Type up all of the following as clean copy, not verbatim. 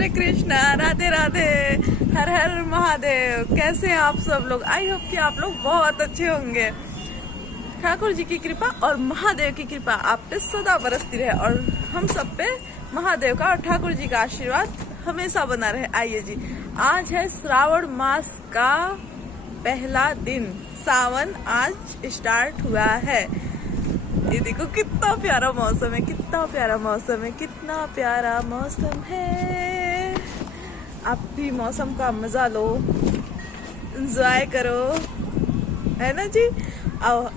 हरे कृष्णा, राधे राधे, हर हर महादेव। कैसे हैं आप सब लोग? आई होप कि आप लोग बहुत अच्छे होंगे। ठाकुर जी की कृपा और महादेव की कृपा आप पे सदा बरसती रहे और हम सब पे महादेव का और ठाकुर जी का आशीर्वाद हमेशा बना रहे। आइए जी, आज है श्रावण मास का पहला दिन। सावन आज स्टार्ट हुआ है। ये देखो कितना प्यारा मौसम है, कितना प्यारा मौसम है, कितना प्यारा मौसम है। आप भी मौसम का मजा लो, एंजॉय करो, है ना जी।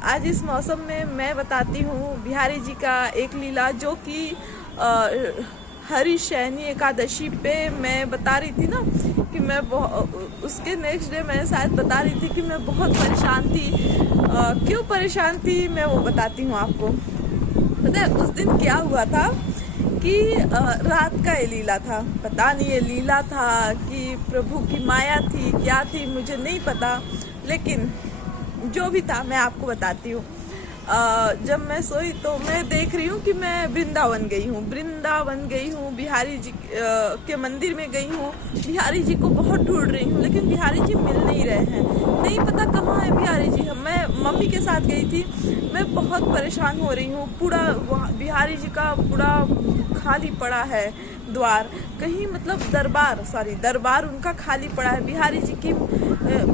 आज इस मौसम में मैं बताती हूँ बिहारी जी का एक लीला, जो कि हरिशयनी एकादशी पे मैं बता रही थी ना कि मैं उसके नेक्स्ट डे मैं शायद बता रही थी कि मैं बहुत परेशान थी। क्यों परेशान थी मैं वो बताती हूँ आपको। पता है उस दिन क्या हुआ था कि रात का ये लीला था। पता नहीं ये लीला था कि प्रभु की माया थी, क्या थी मुझे नहीं पता, लेकिन जो भी था मैं आपको बताती हूँ। जब मैं सोई तो मैं देख रही हूँ कि मैं वृंदावन गई हूँ, बिहारी जी के मंदिर में गई हूँ। बिहारी जी को बहुत ढूंढ रही हूँ, लेकिन बिहारी जी मिल नहीं रहे हैं। नहीं पता कहाँ है बिहारी जी। मैं मम्मी के साथ गई थी, मैं बहुत परेशान हो रही हूँ। पूरा बिहारी जी का पूरा खाली पड़ा है द्वार, कहीं मतलब दरबार उनका खाली पड़ा है।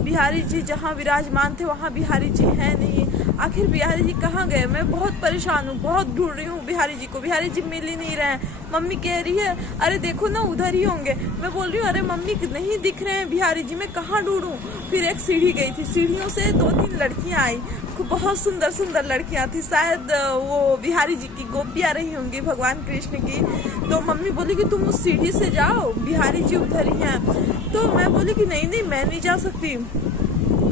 बिहारी जी जहाँ विराजमान थे वहाँ बिहारी जी हैं नहीं। आखिर बिहारी जी कहाँ गए? मैं बहुत परेशान हूँ, बहुत ढूंढ रही हूँ बिहारी जी को। बिहारी जी मिल ही नहीं रहे हैं। मम्मी कह रही है अरे देखो ना उधर ही होंगे। मैं बोल रही हूँ अरे मम्मी नहीं दिख रहे हैं बिहारी जी, मैं कहाँ ढूंढूं। फिर एक सीढ़ी गई थी, सीढ़ियों से 2-3 लड़कियां आई, बहुत सुंदर सुंदर लड़कियां थी। शायद वो बिहारी जी की गोपियां रही होंगी, भगवान कृष्ण की। तो मम्मी बोली कि तुम उस सीढ़ी से जाओ, बिहारी जी उधर ही हैं। तो मैं बोली कि नहीं मैं नहीं जा सकती,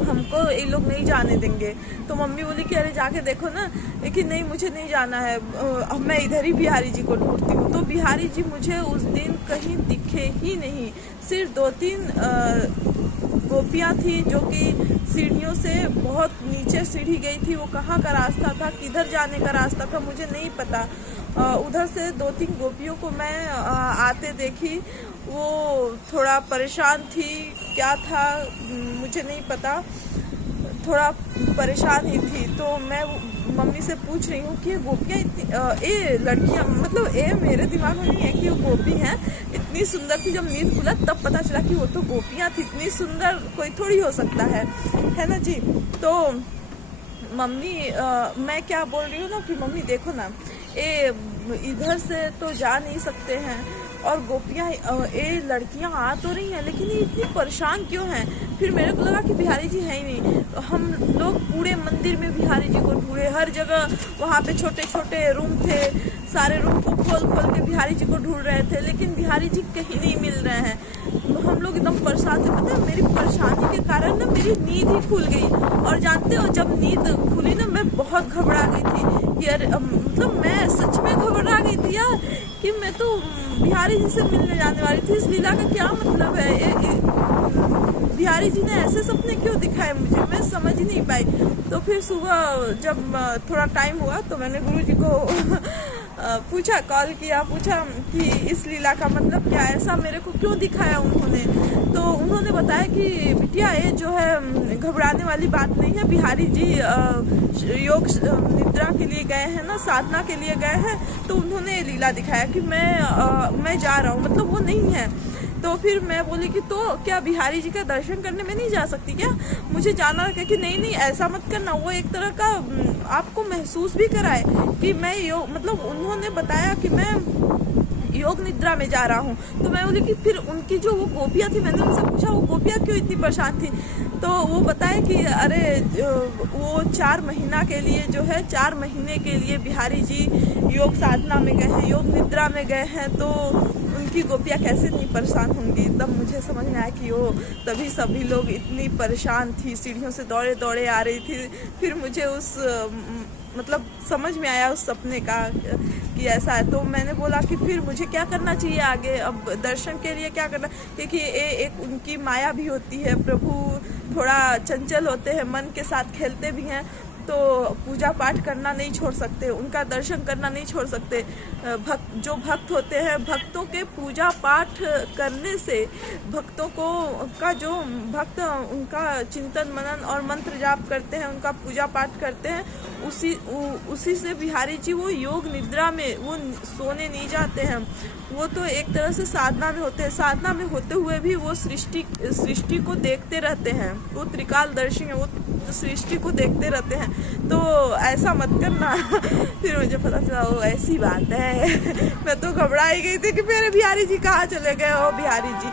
हमको ये लोग नहीं जाने देंगे। तो मम्मी बोली कि अरे जाके देखो ना, लेकिन नहीं मुझे नहीं जाना है, अब मैं इधर ही बिहारी जी को ढूंढती हूँ। तो बिहारी जी मुझे उस दिन कहीं दिखे ही नहीं। सिर्फ 2-3 गोपियाँ थी जो कि सीढ़ियों से बहुत नीचे सीढ़ी गई थी। वो कहाँ का रास्ता था, किधर जाने का रास्ता था मुझे नहीं पता। उधर से 2-3 गोपियों को मैं आते देखी। वो थोड़ा परेशान थी, क्या था मुझे नहीं पता, थोड़ा परेशान ही थी। तो मैं मम्मी से पूछ रही हूँ कि ये गोपियाँ ये लड़कियाँ, मतलब ये मेरे दिमाग में नहीं है कि वो गोपी हैं। इतनी सुंदर थी, जब नींद खुला तब पता चला कि वो तो गोपियाँ थी। इतनी सुंदर कोई थोड़ी हो सकता है ना जी। तो मम्मी मैं क्या बोल रही हूँ ना कि मम्मी देखो ना, ये इधर से तो जा नहीं सकते हैं और गोपियाँ ये लड़कियाँ आ तो रही हैं, लेकिन ये इतनी परेशान क्यों हैं। फिर मेरे को लगा कि बिहारी जी है ही नहीं। हम लोग पूरे मंदिर में बिहारी जी को ढूंढे, हर जगह वहाँ पे छोटे छोटे रूम थे, सारे रूम को खोल के बिहारी जी को ढूंढ रहे थे, लेकिन बिहारी जी कहीं नहीं मिल रहे हैं। हम लोग एकदम परेशान थे। पता है मेरी परेशानी के कारण ना मेरी नींद ही खुल गई। और जानते हो जब नींद खुली ना मैं बहुत घबरा गई थी यार, मतलब मैं सच में घबरा गई थी यार कि मैं तो बिहारी जी से मिलने जाने वाली थी। इस लीला का क्या मतलब है? बिहारी जी ने ऐसे सपने क्यों दिखाए मुझे, मैं समझ ही नहीं पाई। तो फिर सुबह जब थोड़ा टाइम हुआ तो मैंने गुरु जी को पूछा, कॉल किया, पूछा कि इस लीला का मतलब क्या है, ऐसा मेरे को क्यों दिखाया उन्होंने। तो उन्होंने बताया कि बिटिया ये जो है घबराने वाली बात नहीं है। बिहारी जी योग निद्रा के लिए गए हैं ना, साधना के लिए गए हैं। तो उन्होंने ये लीला दिखाया कि मैं जा रहा हूँ, मतलब वो नहीं है। तो फिर मैं बोली कि तो क्या बिहारी जी का दर्शन करने में नहीं जा सकती क्या? मुझे जाना है कि नहीं ऐसा मत करना। वो एक तरह का आपको महसूस भी कराए कि मैं मतलब उन्होंने बताया कि मैं योग निद्रा में जा रहा हूँ। तो मैं बोली कि फिर उनकी जो वो गोपियाँ थी, मैंने उनसे पूछा वो गोपियाँ क्यों इतनी परेशान थी। तो वो बताए कि अरे वो 4 महीना के लिए जो है 4 महीने के लिए बिहारी जी योग साधना में गए हैं, योग निद्रा में गए हैं। तो उनकी गोपियाँ कैसे नहीं परेशान होंगी। तब मुझे समझ में आया कि वो तभी सभी लोग इतनी परेशान थी, सीढ़ियों से दौड़े आ रही थी। फिर मुझे उस मतलब समझ में आया उस सपने का कि ऐसा है। तो मैंने बोला कि फिर मुझे क्या करना चाहिए आगे, अब दर्शन के लिए क्या करना, क्योंकि एक उनकी माया भी होती है। प्रभु थोड़ा चंचल होते हैं, मन के साथ खेलते भी हैं। तो पूजा पाठ करना नहीं छोड़ सकते, उनका दर्शन करना नहीं छोड़ सकते। जो भक्त होते हैं, भक्तों के पूजा पाठ करने से भक्तों को का जो भक्त उनका चिंतन मनन और मंत्र जाप करते हैं, उनका पूजा पाठ करते हैं, उसी से बिहारी जी वो योग निद्रा में वो सोने नहीं जाते हैं। वो तो एक तरह से साधना में होते हैं, साधना में होते हुए भी वो सृष्टि को देखते रहते हैं। वो त्रिकालदर्शी है, वो सृष्टि को देखते रहते हैं। तो ऐसा मत करना। फिर मुझे पता चला वो ऐसी बात है। मैं तो घबराई गई थी कि मेरे बिहारी जी कहाँ चले गए। ओ बिहारी जी,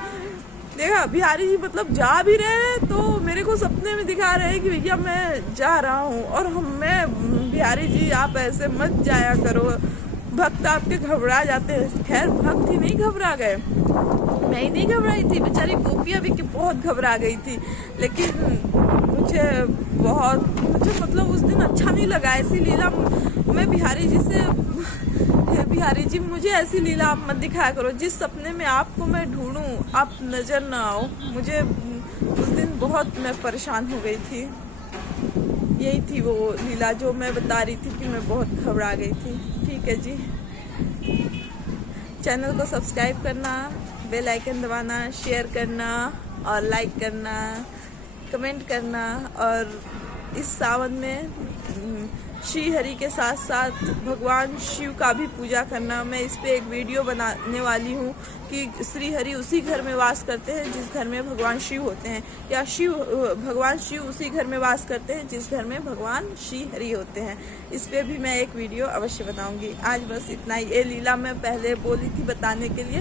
देखा बिहारी जी मतलब जा भी रहे हैं तो मेरे को सपने में दिखा रहे हैं कि भैया मैं जा रहा हूँ। और मैं बिहारी जी आप ऐसे मत जाया करो, भक्त आपके घबरा जाते हैं। खैर भक्त ही नहीं घबरा गए, मैं ही नहीं घबराई थी, बेचारी गोपियाँ भी बहुत घबरा गई थी। लेकिन मुझे मतलब उस दिन अच्छा नहीं लगा। ऐसी लीला मैं बिहारी जी से, बिहारी जी मुझे ऐसी लीला आप मत दिखाया करो। जिस सपने में आपको मैं ढूंढूं आप नजर ना आओ। मुझे उस दिन बहुत मैं परेशान हो गई थी। यही थी वो लीला जो मैं बता रही थी कि मैं बहुत घबरा गई थी। ठीक है जी, चैनल को सब्सक्राइब करना, बेल आइकन दबाना, शेयर करना और लाइक करना, कमेंट करना। और इस सावन में श्री हरि के साथ साथ भगवान शिव का भी पूजा करना। मैं इस पे एक वीडियो बनाने वाली हूँ कि श्री हरि उसी घर में वास करते हैं जिस घर में भगवान शिव होते हैं, या भगवान शिव उसी घर में वास करते हैं जिस घर में भगवान श्री हरि होते हैं। इस पे भी मैं एक वीडियो अवश्य बनाऊंगी। आज बस इतना ही। ये लीला मैं पहले बोली थी बताने के लिए।